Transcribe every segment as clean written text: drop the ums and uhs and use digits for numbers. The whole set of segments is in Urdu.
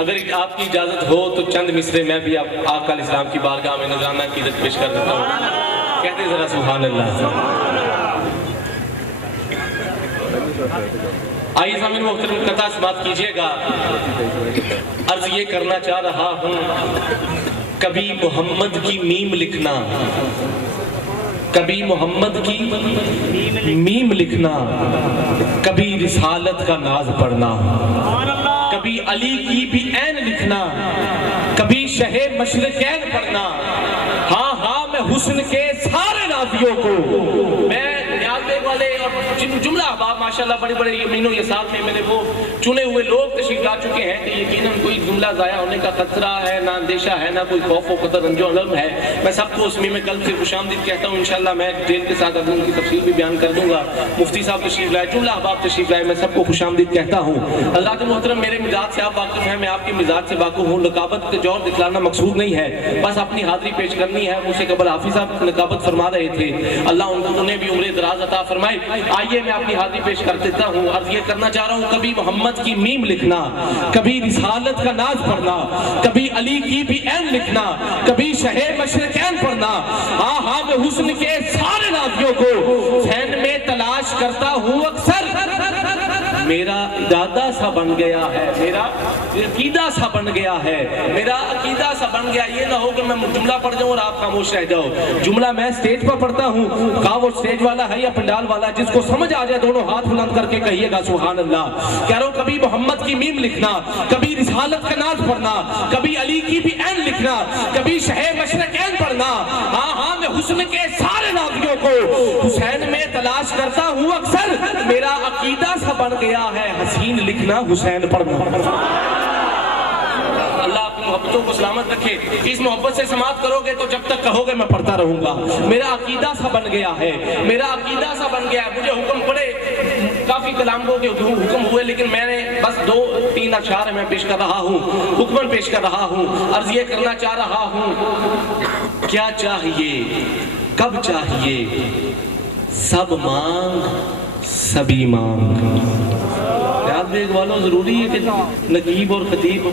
اگر آپ کی اجازت ہو تو چند مصرے میں بھی آقا علیہ السلام کی بارگاہ میں نذرانہ عقیدت پیش کر دیتا ہوں. کہتے ذرا سبحان اللہ. آئیے سامعین محترم قطع سماعت کیجئے گا. عرض یہ کرنا چاہ رہا ہوں کبھی محمد کی میم لکھنا، کبھی محمد کی میم لکھنا، کبھی رسالت کا ناز پڑھنا، کبھی علی کی بھی عین لکھنا، کبھی شہ مشرقین پڑھنا. ہاں ہاں میں حسن کے سارے نازیوں کو، میں نیاز بیگ والے اور جملہ احباب ماشاءاللہ بڑے بڑے یمینوں یہ ساتھ میں میرے وہ چنے ہوئے لوگ تشریف لا چکے ہیں کہ یقیناً کوئی جملہ ضائع ہونے کا خطرہ ہے نہ اندیشہ ہے نہ کوئی خوف و قدر رنج و علم ہے. میں سب کو اس میں قلب سے خوش آمدید کہتا ہوں. انشاءاللہ میں ڈیل کے ساتھ اب ان کی تفصیل بھی بیان کر دوں گا. مفتی صاحب تشریف لائے، جملہ احباب تشریف لائے، میں سب کو خوش آمدید کہتا ہوں. حضرات محترم میرے مزاج سے آپ واقف ہیں، میں آپ کی مزاج سے واقف ہوں. نقابت کے جوہر دکھلانا مقصود نہیں ہے، بس اپنی حاضری پیش کرنی ہے. مجھ سے قبل حافظ صاحب نقابت فرما رہے تھے، اللہ انہیں بھی عمر دراز عطا فرمائے. آئیے میں اپنی حاضری پیش کر دیتا ہوں. عرض یہ کرنا چاہ رہا ہوں کبھی محمد کی میم لکھنا، کبھی رسالت کا ناز پڑھنا، کبھی علی کی بھی عین لکھنا، کبھی شہ مشرقین پڑھنا. ہاں ہاں میں حسن کے سارے نازیوں کو ذہن میں تلاش کرتا ہوں اکثر. میرا ارادہ سا بن گیا ہے، میرا عقیدہ سا بن گیا ہے، میرا عقیدہ سا بن گیا. یہ نہ ہو کہ میں جملہ پڑھ جاؤں اور آپ خاموش رہ جاؤ. جملہ میں سٹیج پر پڑھتا ہوں، کہا وہ سٹیج والا ہے یا پنڈال والا، جس کو سمجھ آ جائے دونوں ہاتھ بلند کر کے کہیے گا سبحان اللہ. کہہ رہا ہوں کبھی محمد کی میم لکھنا، کبھی رسالت کا ناز پڑھنا، کبھی علی کی بھی عین لکھنا، کبھی شہ مشرقین پڑھنا. ہاں ہاں میں حسن کے سارے نازیوں کو حسین میں تلاش کرتا ہوں اکثر. میرا عقیدہ سا بن گیا ہے حسین لکھنا حسین پڑھنا. اللہ آپ کی محبتوں کو سلامت رکھے. اس محبت سے سماعت کرو گے تو جب تک کہو گے میں پڑھتا رہوں گا. میرا عقیدہ سا بن گیا ہے، میرا عقیدہ سا بن گیا ہے. مجھے حکم پڑے، کافی کلام کو حکم ہوئے، لیکن میں نے بس 2-3 اشعار میں پیش کر رہا ہوں، حکمن پیش کر رہا ہوں. عرض یہ کرنا چاہ رہا ہوں کیا چاہیے کب چاہیے سب مانگ سبھی مانگ. یاد بیگ والوں ضروری ہے کہ نقیب اور خطیب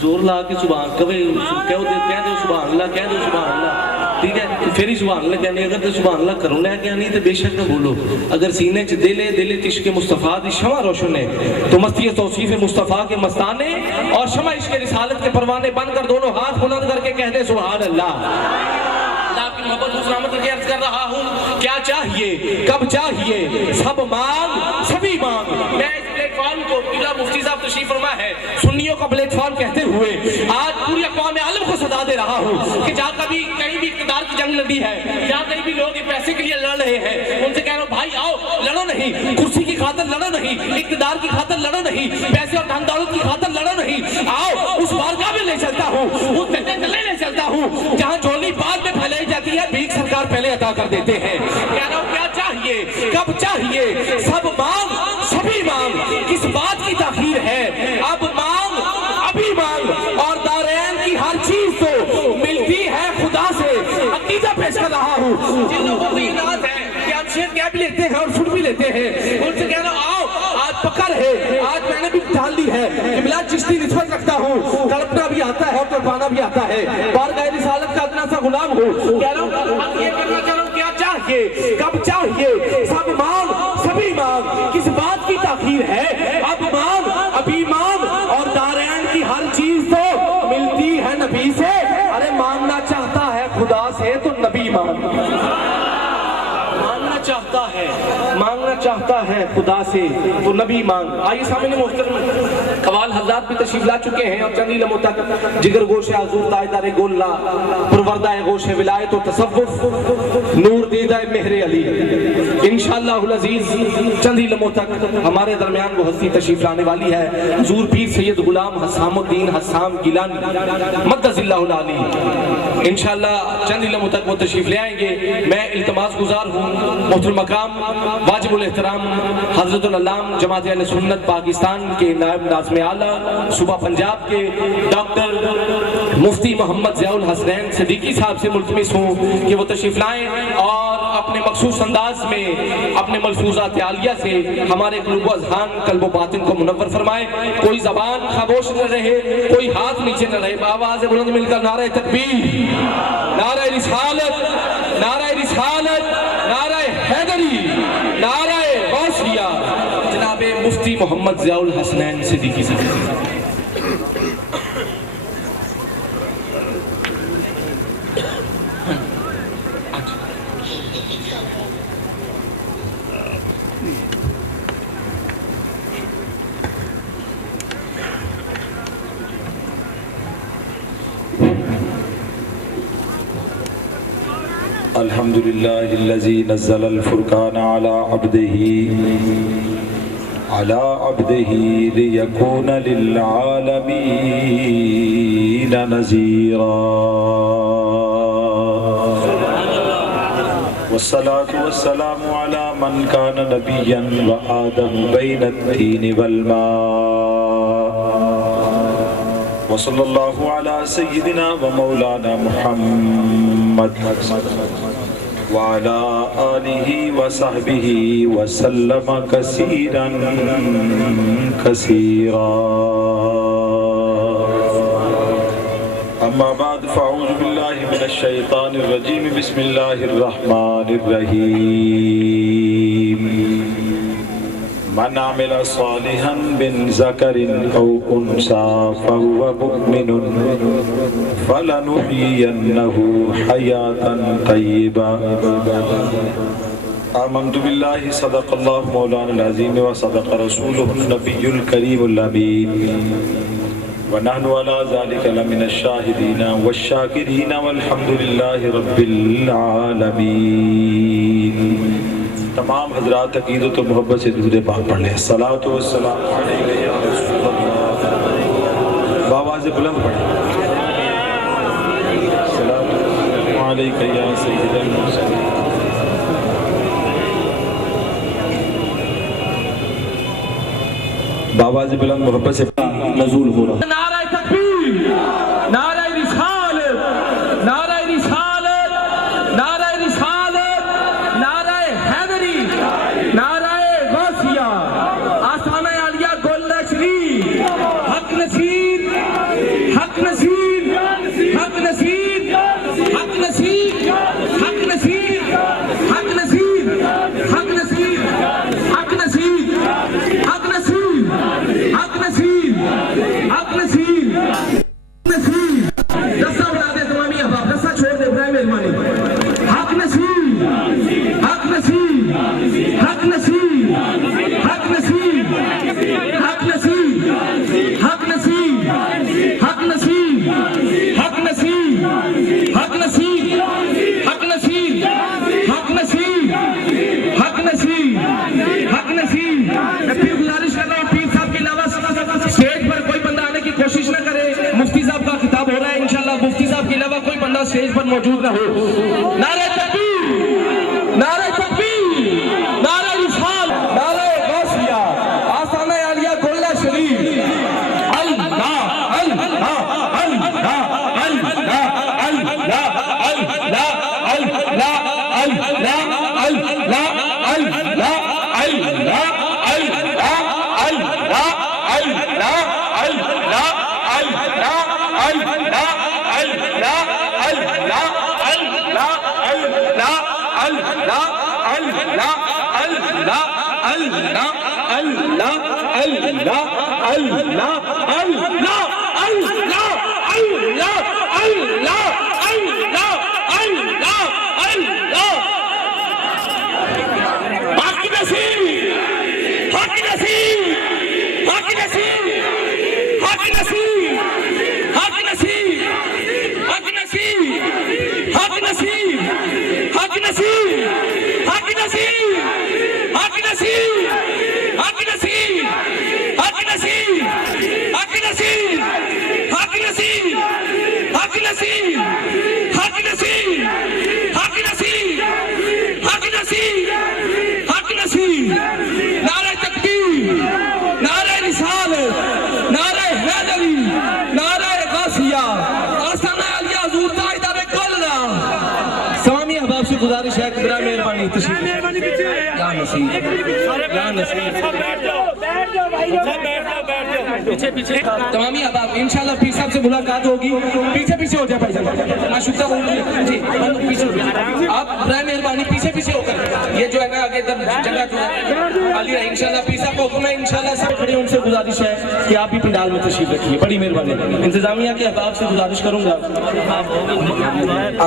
زور لا کے سبحان کہہ دو سبحان اللہ، کہہ دو سبحان اللہ، ٹھیک ہے پھر ہی سبحان اللہ کہنے. اگر تو سبحان اللہ کروں لے کے نہیں تو بے شک نہ بولو. اگر سینے چ دل عشق مصطفیٰ دی شمع روشن ہے تو مستی توصیف مصطفیٰ کے مستانے اور شمع عشق رسالت کے پروانے بن کر دونوں ہاتھ بلند کر کے کہہ دے سبحان اللہ. اللہ کی محبت کو سلامت رکھے. عرض کر رہا ہوں کیا چاہیے کب چاہیے سب مانگ سبھی مانگ. میں اس پلیٹ فارم کو قبلہ مفتی صاحب تشریف فرما ہے سنیوں کا پلیٹ فارم کہتے ہوئے آج پوری اقوام عالم کو صدا دے رہا ہوں کہ جہاں کہیں بھی اقتدار کی جنگ لڑی ہے، جہاں کہیں بھی لوگ پیسے کے لیے لڑ رہے ہیں، ان سے کہہ رہا ہوں بھائی آؤ لڑو نہیں، کرسی کی خاطر لڑو نہیں، اقتدار کی خاطر لڑو نہیں، پیسے اور دھن دولت کی خاطر لڑو نہیں. آؤ اس بارگاہ میں لے چلتا ہوں، اس جنگل تلے لے چلتا ہوں جہاں جھولی بعد میں پھیلائی جاتی ہے، بھیک سرکار پہلے عطا کر دیتے ہیں. کہہ رہا ہوں کیا چاہیے کب چاہیے سب مانگ سبھی مانگ. کس بات کی تاخیر ہے اب مانگ ابھی مانگ. اور دارین کی ہر چیز تو ملتی ہے خدا سے. عقیدہ پیش کر رہا ہوں جن لوگوں کو یہ ناز ہے کہ آپ شیر کیا بھی لیتے ہیں اور سن بھی لیتے ہیں، ان سے کہہ رہا ہوں آؤ آج پکڑ ہے، آج میں نے بھی ڈال لی ہے کہ بلا چشتی نسبت رکھتا ہوں، تڑپنا بھی آتا ہے اور تڑپانا بھی آتا ہے، بارگاہ رسالت کا ادنا سا غلام ہوں. کہہ رہا ہوں یہ کرنا چاہ رہا ہوں کیا چاہیے کب چاہیے سب مانگ سبھی مانگ. کس بات کی تاخیر ہے اب مانگ ابھی مانگ. اور دارین کی ہر چیز تو ملتی ہے نبی سے. ارے مانگنا چاہتا ہے خدا سے تو نبی مانگ. مانگنا چاہتا ہے خدا سے تو نبی مانگ. آئیے سامنے محترم قوال حضرات بھی تشریف لا چکے ہیں اور چند لمحوں تک جگر گوش حضور تاجدار گولہ پروردہ گوش ولایت و تصوف نور دیدہ مہر علی انشاءاللہ العزیز چند لمحوں تک ہمارے درمیان وہ ہستی تشریف لانے والی ہے حضور پیر سید غلام حسام الدین حسام گیلانی مدد اللہ العالی. انشاءاللہ چند لمحوں تک وہ تشریف لے آئیں گے. میں التماس گزار ہوں محترم مقام واجب الاحترام حضرت العلام جماعت اہل سنت پاکستان کے نائب ناظم اعلیٰ صوبہ پنجاب کے ڈاکٹر مفتی محمد ضیاء الحسنین صدیقی صاحب سے ملتمس ہوں کہ وہ تشریف لائیں اور اپنے مخصوص انداز میں اپنے ملفوظات عالیہ سے ہمارے قلوب و اذہان قلب و باطن کو منور فرمائے. کوئی زبان خاموش نہ رہے, کوئی ہاتھ نیچے نہ رہے. آواز بلند مل کر نعرہ تکبیر, نعرہ رسالت, نعرہ رسالت, نعرہ حیدری, نعرہ غوثیہ. جناب مفتی محمد ضیاء الحسنین صدیقی صاحب. الحمد لله الذي نزل الفرقان على عبده ليكون للعالمين نذيرا. والصلاة والسلام على من كان نبيا وآدم بين الطين والماء. وصلى الله على سيدنا ومولانا محمد وعلى آله وصحبه وسلم كثيرا كثيرا. أما بعد فأعوذ بالله من الشيطان الرجيم. بسم الله الرحمن الرحيم. من عمل صالحا من ذكر أو أنثى فهو مؤمن فلنحيينه حياة طيبة. آمنت بالله صدق الله مولانا العظيم وصدق رسوله النبي الكريم الأمين ونحن على ذلك لمن الشاهدين والشاكرين والحمد لله رب العالمين. تمام حضرات عقیدت و محبت سے درود پاک پڑھ لیں. الصلاۃ والسلام علیک یا رسول اللہ. بآواز بلند پڑھیں. الصلاۃ والسلام علیک یا سید المرسلین. بآواز بلند محبت سے نزول ہو رہا. نعرہ تکبیر, نعرہ رسالت, نعرہ رسالت, نعرہ رسالت, نعرہ حیدری, نعرہ غوثیہ. آستانہ عالیہ گل نشری. حق نصیر, حق نصیر, حق نصیر, حق نصیر, حق نصیر, حق نصیر, حق نصیر, حق نصیر, حق نصیر, حق نصیر, حق نصیر, نصیر. دستہ بڑھا دے تمامی احباب, دستہ چھوڑ دے برائے مہربانی. حق نصیر, حق نصیر, حق نصیر, حق نصیر, حق نصیر, حق نصیر, حق نصیر, حق نصیر, حق نصیر, حق نصیر, حق نصیر, حق نصیر, حق نصیر. میں پھر گزارش کر رہا ہوں, پیر صاحب کے علاوہ اسٹیج پر کوئی بندہ آنے کی کوشش نہ کرے. مفتی صاحب کا خطاب ہو رہا ہے, انشاءاللہ مفتی صاحب کے علاوہ کوئی بندہ اسٹیج پر موجود نہ ہو. نعرہ تکبیر, نعرہ تکبیر, نعرہ رسال, نعرہ غوثیہ. آستانہ عالیہ گولہ شریف. اللہ اللہ اللہ اللہ اللہ اللہ نعرہ تکبیر, نعرہ رسالت, نعرہ حیدری, نعرہ غوثیہ. آستانہ عالیہ حضور تاجدار کل. سوامی احباب سے گزارش ہے کہ برائے مہربانی نصیب یا نصیب پیچھے پیچھے تمامی احباب انشاءاللہ پیر صاحب سے ملاقات ہوگی. پیچھے پیچھے ہو جائے بھائی جان ماشاء اللہ جی پیچھے ہو جائے. آپ برائے مہربانی پیچھے پیچھے ہو کر یہ جو ہے نا آگے جگہ جو ہے علی ہے انشاءاللہ پیر صاحب کو حکم ہے انشاءاللہ سب کھڑے ان سے گزارش ہے کہ آپ بھی پنڈال میں تشریف رکھیے. بڑی مہربانی انتظامیہ کے احباب سے گزارش کروں گا.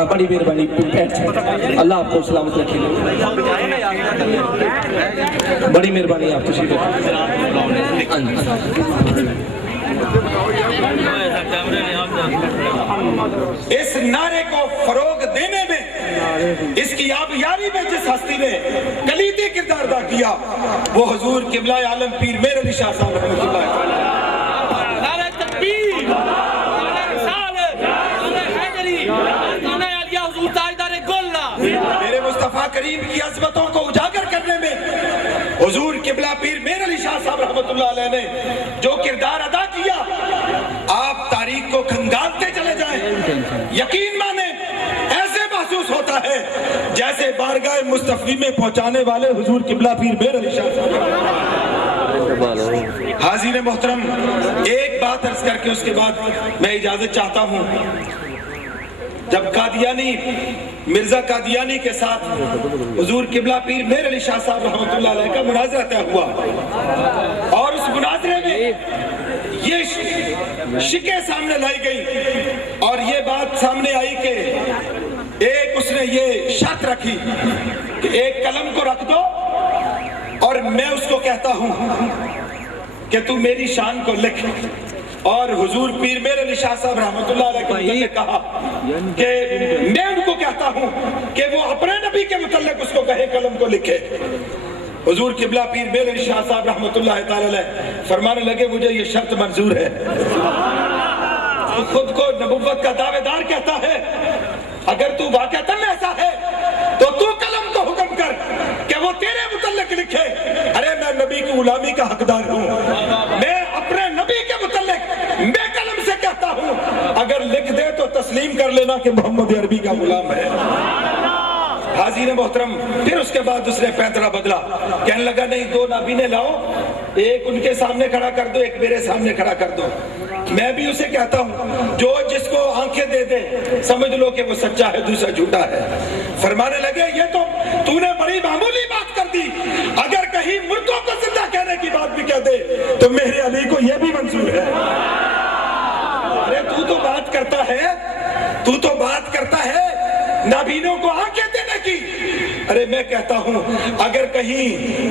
بڑی مہربانی بیٹھ جائیں. اللہ آپ کو سلامت رکھے. بڑی مہربانی آپ تشریف اس نعرے کو فروغ دینے میں اس کی آبیاری میں جس ہستی نے کلیدی کردار ادا کیا وہ حضور قبلہ عالم پیر میر علی شاہ صاحب رحمۃ اللہ علیہ. نعرہ تکبیر نعرہ رسالت نعرہ حیدری نعرہ علیہ حضور تاجدار گلہ. میرے مصطفیٰ کریم کی عظمتوں کو اجاگر کرنے میں حضور قبلہ پیر میر علی شاہ صاحب رحمۃ اللہ علیہ نے جو کردار ادا کیا آپ تاریخ کو کھنگالتے چلے جائیں. یقین مانیں ایسے محسوس ہوتا ہے جیسے بارگاہ مصطفی میں پہنچانے والے حضور قبلہ پیر میر علی شاہ صاحب. حاضرین محترم ایک بات عرض کر کے اس کے بعد میں اجازت چاہتا ہوں. جب قادیانی مرزا قادیانی کے ساتھ حضور قبلہ پیر میر علی شاہ صاحب رحمۃ اللہ علیہ کا مناظرہ طے ہوا اور اس مناظرے میں یہ شکیں سامنے لائی گئی اور یہ بات سامنے آئی کہ ایک اس نے یہ شرط رکھی کہ ایک قلم کو رکھ دو اور میں اس کو کہتا ہوں کہ تو میری شان کو لکھ. اور حضور پیر میر علی شاہ صاحب رحمۃ اللہ علیہ کے متعلق کہا کہ میں ان کو کہتا ہوں کہ وہ اپنے نبی کے متعلق اس کو کہے قلم کو لکھے. حضور قبلہ پیر میر علی شاہ صاحب رحمۃ اللہ تعالی علیہ فرمانے لگے مجھے یہ شرط منظور ہے. وہ خود کو نبوت کا دعوے دار کہتا ہے. اگر تو واقعتاً ایسا ہے تو قلم کو حکم کر کہ وہ تیرے متعلق لکھے. ارے میں نبی کی غلامی کا حقدار ہوں. میں اپنے نبی کے متعلق میں قلم سے کہتا ہوں اگر لکھ دے تو تسلیم کر لینا کہ محمد عربی کا غلام ہے. حاضرین محترم پھر اس کے بعد اس نے فیصلہ بدلا. کہنے لگا نہیں دو نابینے لاؤ ایک ان کے سامنے کھڑا کر دو ایک میرے سامنے کھڑا کر دو. میں بھی اسے کہتا ہوں جو جس کو آنکھیں دے دے سمجھ لو کہ وہ سچا ہے دوسرا جھوٹا ہے. فرمانے لگے یہ تو نے بڑی معمولی بات کر دی. اگر کہیں مردوں کو زندہ کہنے کی بات بھی کہہ دے تو میرے علی کو یہ بھی منظور ہے. ارے تو بات کرتا ہے نابینوں کو آنکھیں دینے کی. ارے میں کہتا ہوں اگر کہیں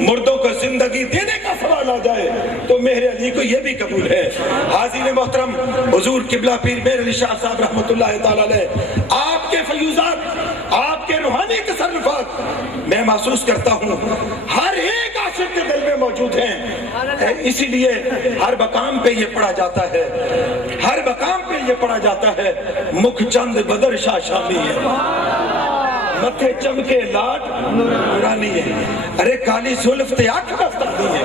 مردوں کو زندگی دینے کا سوال آ جائے تو میرے علی کو یہ بھی قبول ہے. حاضرین محترم حضور قبلہ پیر میر علی شاہ صاحب رحمۃ اللہ تعالی علیہ آپ کے فیوزات آپ کے روحانی تصرفات میں محسوس کرتا ہوں ہر ایک عاشق کے دل میں موجود ہیں. اسی لیے ہر مقام پہ یہ پڑھا جاتا ہے مکھ چند بدر شاہ شامی ہے متھے چمکے لاٹ نورانی ہے. ارے کالی زلف تے آنکھ مستانی ہے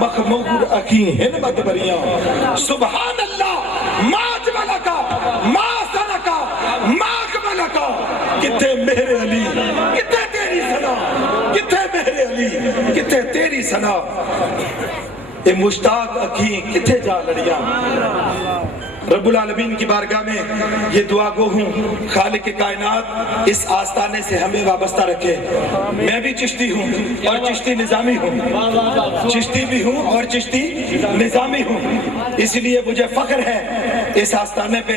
مخمور اکھی ہن مت بریاں. سبحان اللہ ما اجملکا ما سنکا ما اکملکا. کتے میرے علی کتے تیری ثنا کتے میرے علی کتے تیری ثنا. اے مشتاق اکھی کتے جا لڑیاں. رب العالمین کی بارگاہ میں یہ دعا گو ہوں خالق کائنات اس آستانے سے ہمیں وابستہ رکھے. میں بھی چشتی ہوں اور چشتی نظامی ہوں. چشتی بھی ہوں اور چشتی نظامی ہوں. اس لیے مجھے فخر ہے اس آستانے پہ.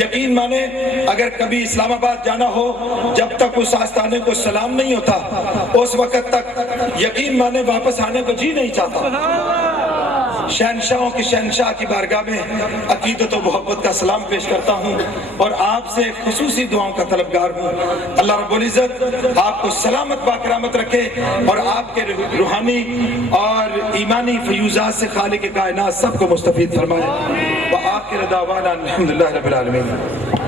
یقین مانے اگر کبھی اسلام آباد جانا ہو جب تک اس آستانے کو سلام نہیں ہوتا اس وقت تک یقین مانے واپس آنے کو جی نہیں چاہتا. شہنشاہوں کی شہنشاہ کی بارگاہ میں عقیدت و محبت کا سلام پیش کرتا ہوں اور آپ سے خصوصی دعاؤں کا طلبگار ہوں. اللہ رب العزت آپ کو سلامت باکرامت رکھے اور آپ کے روحانی اور ایمانی فیوزات سے خالق کائنات سب کو مستفید فرمائے. وآخر دعوانا الحمدللہ رب العالمین.